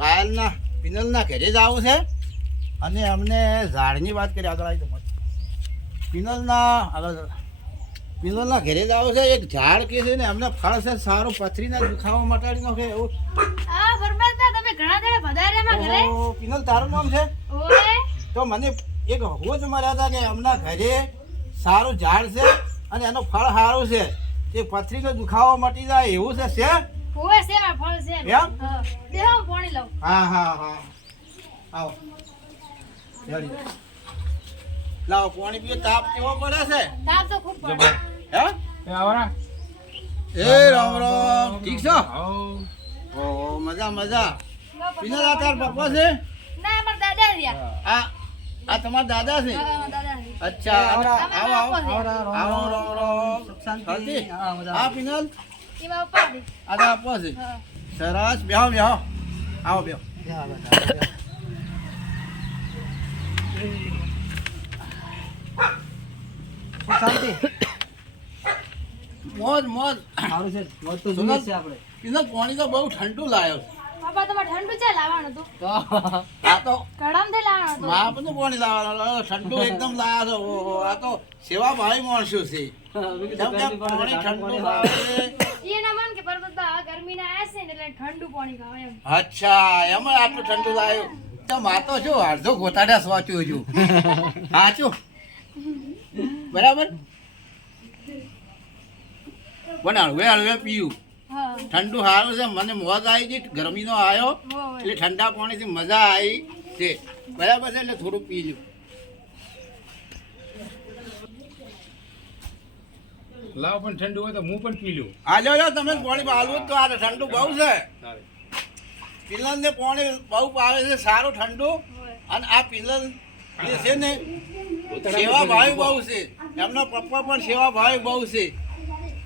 પાયલના પિનલના ઘરે જ આવું છે. અને અમને ઝાડની વાત કરી આગળ આવી તો પિનલના આગળ પિનલના ઘરે જ આવું છે. એક ઝાડ કે છે ને અમને ફળ છે સારું પથરીના દુખાવો મટાડી નાખે એવું. તમે ઘણા દાડા પધાર્યા ઘરે? પિનલ તારું નામ છે? તો મને એક હોજ મળ્યા હતા કે એમના ઘરે સારું ઝાડ છે અને એનો ફળ સારું છે. તે પથરીનો દુખાવો મટી જાય એવું છે? છે છે આ ફળ છે. એમ? દેહો પાણી લઉં હા હા હા. આવો. રેડી. લાવો પાણી પીઓ. તાપ કેવો પડે છે? તાપ તો ખૂબ પડે. હે? એ આવરા એ રામ રામ. ઠીક છો? આવો. મજા મજા. આ તાર પપ્પા છે? ના અમારા દાદા રહ્યા. આ આ તમારા દાદા છે? હા. અચ્છા. આવો આવો. આવો રામ રામ. શાંતિ? હા પિનલ? એમાં આ તો આપો છે. સરસ. બેહો બેહો. આવો બેહો. મોજ મોજ. સારું છે. મોજ તો જોઈએ છે આપણે. પિનલ પાણી તો બહુ ઠંડુ લાવ્યો છે. તમારે ઠંડુ લાવવાનું હતું? આ તો ગરમથી લાવવાનું હતું. માપનું પાણી લાવવાનું ઠંડુ એકદમ લાવ્યા છો. આ તો સેવા ભાઈ માણસો છે. કેમ કે પાણી ઠંડુ લાવે છે. એ ના માન કે પરબતબા ગરમી ના આસે ને એટલે ઠંડુ પાણી ખાવ એમ. અચ્છા એમ આટલું ઠંડુ લાવ્યું તો માતો જો અડધો ગોતાડા સ્વાચ્યો છું સાચું. બરાબર? પણ હળવે હળવે પીયું. ઠંડુ સારું છે મને મોજ આવી ગઈ ગરમીનો આવ્યો એટલે ઠંડા પાણીથી મજા આવી છે. બરાબર છે એટલે થોડું પી લ્યું. લાવ પણ ઠંડુ હોય તો હું પણ પી લઉં. આ લ્યો લ્યો તમે પાણી પાલવું જ તો આ ઠંડુ બહુ છે. પિલનને પાણી બહુ પાવે છે સારું ઠંડુ. અને આ પિલન જે છે ને સેવા ભાવી બહુ છે. એમના પપ્પા પણ સેવા ભાવી બહુ છે.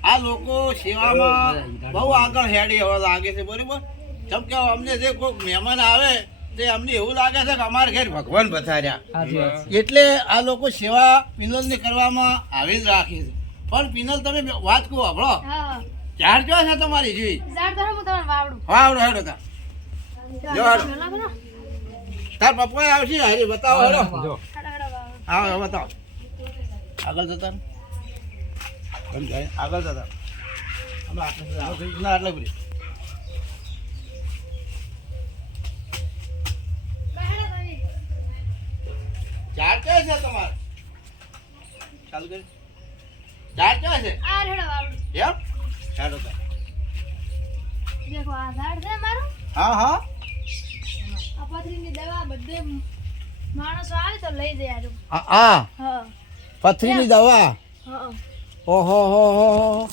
આ લોકો સેવામાં બહુ આગળ હેડી હવે લાગે છે બરોબર? જેમ કે અમને જે કોઈ મહેમાન આવે તે અમને એવું લાગે છે કે અમારા ઘેર ભગવાન છે એટલે આ લોકો સેવા પિનલની કરવામાં આવી જ રાખે છે. પણ પિનલ તમે વાત કહો હભળો ઝાડ જો છે તમારી જોઈ ઝાડ તો હું તમને વાવડું. હા હેડો જો. તાર પપ્પા આવશે હરી બતાવો હેડો જો. હાડા હાડા હા બતાવો. આગળ જતા આગળ જતા. ના આટલે બધી. ઝાડ ક્યાં છે તમારે? ચાલુ કરી. ઝાડ ક્યાં છે? આ રેડા વાવડું. એમ? હેડો તા. દેખો આ ઝાડ છે મારું? હા હા. આ પથરીની દવા બધે માણસો આવે તો લઈ જાય આરું. હા હા. હા. પથરીની દવા? હા. ઓહો હો હો હો.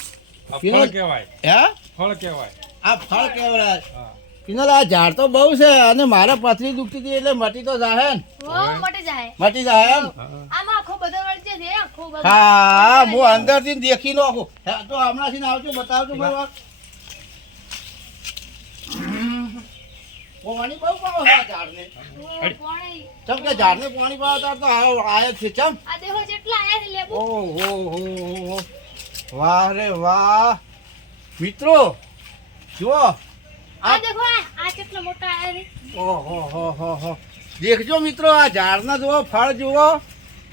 ફળ કહેવાય. હે? ફળ કહેવાય. આ ફળ કેવડા હા. કિનલ આ ઝાડ તો બહુ છે અને મારે પથરી દુખતી હતી એટલે મટી તો જાહે ને. મટી જાહે. મટી જાહે આમાં હા હું અંદરથી દેખી નાખું. તો હમણાં થી આવજો બતાવજો બરાબર. પાણી બહુ પાવો છે ઝાડને? ચમ કે ઝાડને પાણી પાવતા તો આયો છે ચમ. આ દેખો જેટલા આયા છે લેબુ. ઓહો હો હો હો. વાહ રે વાહ. મિત્રો જુઓ. આ દેખો આ આ કેટલા મોટા આયા છે. ઓહો હો હો હો. દેખજો મિત્રો આ ઝાડના જુઓ ફળ જુઓ.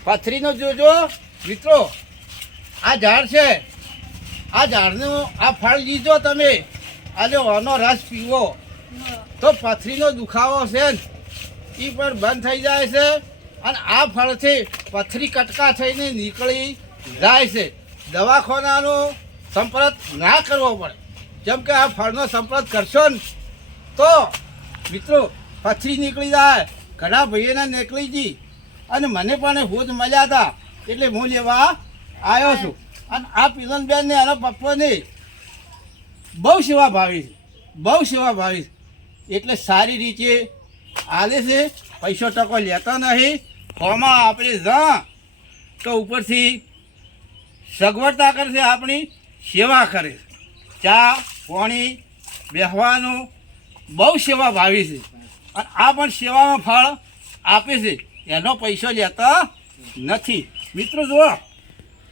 પથરીનો જોજો. મિત્રો, આ ઝાડ છે. આ ઝાડનું આ ફળ લીધો તમે. અને આનો રસ પીવો. તો પથરીનો દુખાવો છે ને એ પણ બંધ થઈ જાય છે. અને આ ફળથી પથરી કટકા થઈને નીકળી જાય છે. દવાખાનાનો સંપર્ક ના કરવો પડે. જેમ કે આ ફળનો સંપર્ક કરશો ને, તો મિત્રો, પથરી નીકળી જાય. ઘણા ભાઈઓને નીકળી ગઈ અને મને પણ હોજ મળ્યા હતા. એટલે હું લેવા આવ્યો છું. અને આ પિલન બેન ને એના પપ્પાને બહુ સેવા ભાવી છે. બહુ સેવા ભાવી છે. એટલે સારી રીતે આલે છે. પૈસો ટકો લેતા નહીં. ફોમાં આપણે જા તો ઉપરથી સગવડતા કરશે, આપણી સેવા કરે ચા, પાણી, બેહવાનું બહુ સેવા ભાવી છે. અને આ પણ સેવામાં ફળ આપે છે. એનો પૈસો લેતા નથી. મિત્રો, જુઓ.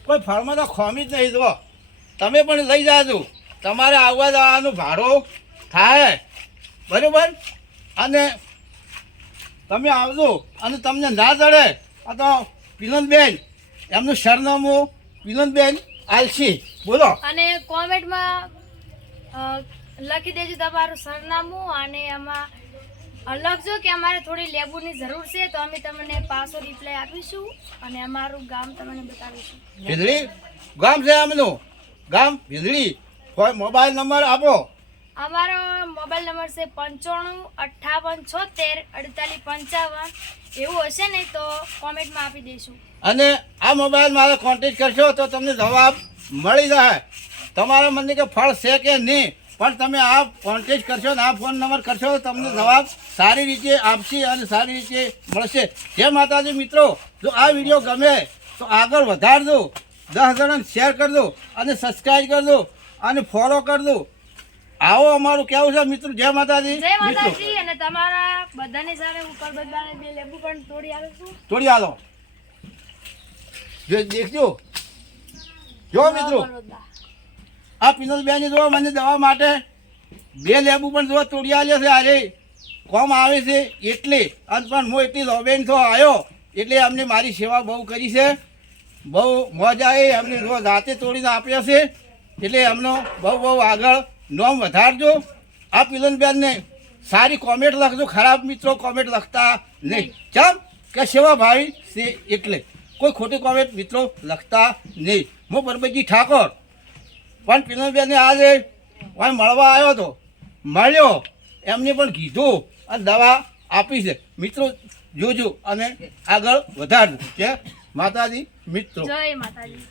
કોઈ ફળમાં તો ખોમી જ નહીં, જુઓ. તમે પણ લઈ જાજો. તમારે આવવા જવાનું ભાડું થાય. બરાબર? અને તમે આવજો અને તમને ના જડે. આ તો પિલનબેન એમનું સરનામું પિલનબેન આલસી. બોલો. અને કોમેન્ટમાં લખી દેજો તમારું સરનામું અને એમાં લખજો કે અમારે થોડી લેબુની જરૂર છે તો અમે તમને પાછો રિપ્લાય આપીશું અને અમારું ગામ તમને બતાવીશું. ભીલડી ગામ છે અમનું ગામ? કોઈ મોબાઈલ નંબર આપો. અમારો મોબાઈલ નંબર છે પંચાણું અઠ્ઠાવન છોતેર અડતાલીસ પંચાવન. એવું હશે ને તો કોમેન્ટમાં આપી દઈશું. અને આ મોબાઈલ મારે કોન્ટેક્ટ કરશો તો તમને જવાબ મળી જાય. તમારા મને કે ફળ છે કે નહીં? પણ તમે આ કોન્ટેક્ટ કરશો ને આ ફોન નંબર કરશો તો તમને જવાબ સારી રીતે આપશે અને સારી રીતે મળશે. જય માતાજી મિત્રો જો આ વીડિયો ગમે તો આગળ વધારજો. દસ જણાને શેર કરજો અને સબસ્ક્રાઈબ કરજો અને ફોલો કરજો. આવો અમારું કેવું છે મિત્રો? જય માતાજી. જય માતાજી અને તમારા બધાની સાથે ઉપર બધાને બે લેબુ પણ તોડી આલો છું. તોડી આલો. જો દેખજો. જો મિત્રો. આ પિનલબેન જો મને દવા માટે બે લેબુ પણ જો તોડી આલ્યો છે આજે. કોમ આવે છે એટલે. અને પણ હું એટલી લોબેન તો આવ્યો એટલે અમને મારી સેવા બહુ કરી છે. બહુ મોજા એ અમને જો જાતે તોડીને આપ્યા છે. એટલે એમનો બહુ બહુ આગળ નોમ વધારજો. આ પિલનબેનને સારી કોમેન્ટ લખજો, ખરાબ મિત્રો કોમેન્ટ લખતા નહીં. ચમ કે સેવા ભાવી છે એટલે. કોઈ ખોટી કોમેન્ટ મિત્રો લખતા નહીં. હું પરબતજી ઠાકોર. પણ પિનલબેનને આજે અહીં મળવા આવ્યો હતો. મળ્યો. એમને પણ કીધું અને દવા આપી છે. મિત્રો, જોજો અને આગળ વધારજો. કે માતાજી, મિત્રો. જય માતાજી.